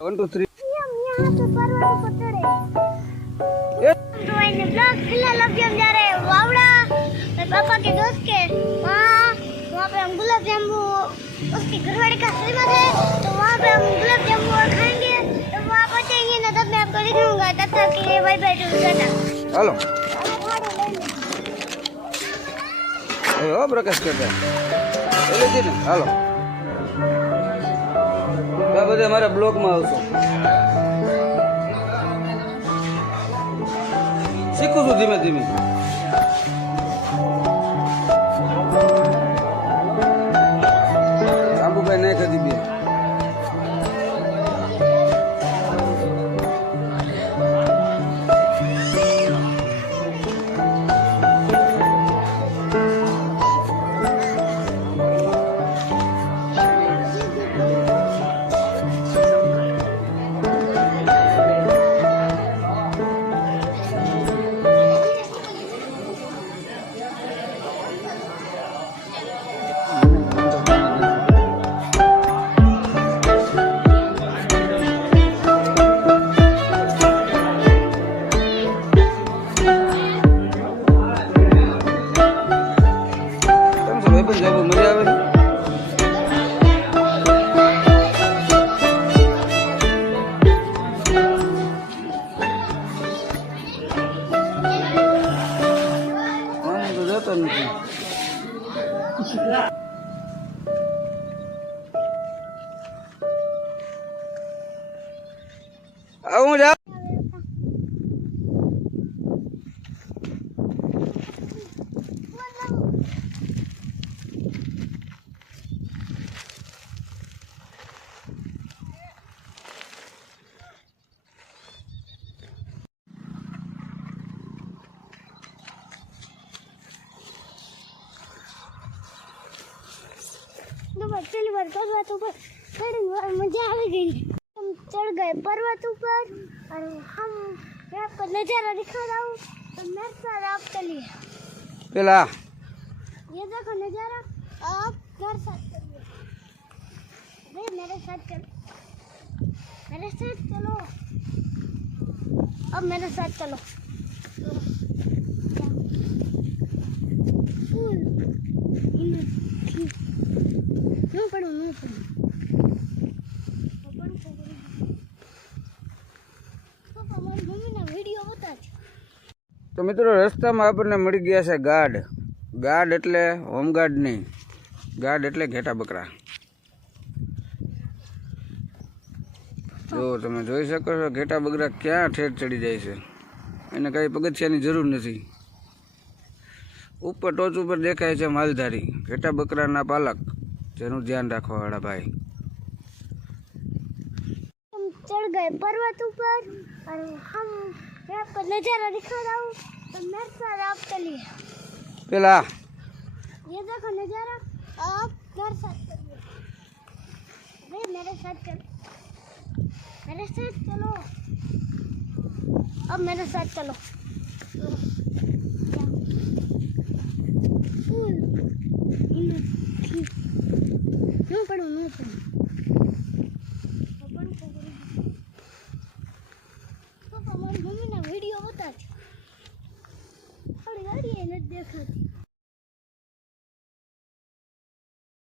1 2 3 यहाँ पे परवल को चढ़े तो इन्हें ब्लॉक खिला लग जा रहे हैं वावड़ा मेरे पापा के दोस्त के वहाँ पे हम गुलाब जामुन उसके घरवाले का श्रीमत है तो वहाँ पे हम गुलाब जामुन और खाएंगे तो वहाँ पहुँचेंगे ना तब मैं आपको दिखाऊंगा तब तक के लिए bye bye to tata hello ओ प्रकाश करता એટલે છે ને હાલો આ બધે અમારા બ્લોગમાં આવશો શીખું છું ધીમે ધીમે આંબુભાઈ નહીં ખાધી બે જબ મજા આવે તો જતો નથી હું જા पहली बार पर्वत ऊपर चढ़ने मजा आ गई हम चढ़ गए पर्वत ऊपर और हम मैं आपको नज़ारा दिखा रहा हूँ तो मेरे साथ आप चलिए પેલા ये देखो नज़ारा आप मेरे साथ चलिए भाई मेरे साथ चलो अब मेरे साथ चलो તો મિત્રો રસ્તામાં આપણને મળી ગયા છે ગાઢ ગાઢ એટલે હોમગાર્ડ નહીં ગાઢ એટલે ઘેટા બકરા જો તમે જોઈ શકો છો ઘેટા બકરા ક્યાં ઠેર ચડી જાય છે એને કંઈ પગથિયાની જરૂર નથી ઉપર ટોચ ઉપર દેખાય છે માલધારી ઘેટા બકરાના પાલક જેનું ધ્યાન રાખવાવાળા ભાઈ हम चढ़ गए पर्वत ऊपर और हम मैं आपको नज़ारा दिखा रहा हूँ तो मेरे साथ आप चलिए પેલા ये देखो नज़ारा आप मेरे साथ चलिए भाई मेरे साथ चलो अब मेरे साथ चलो नो पढ़ो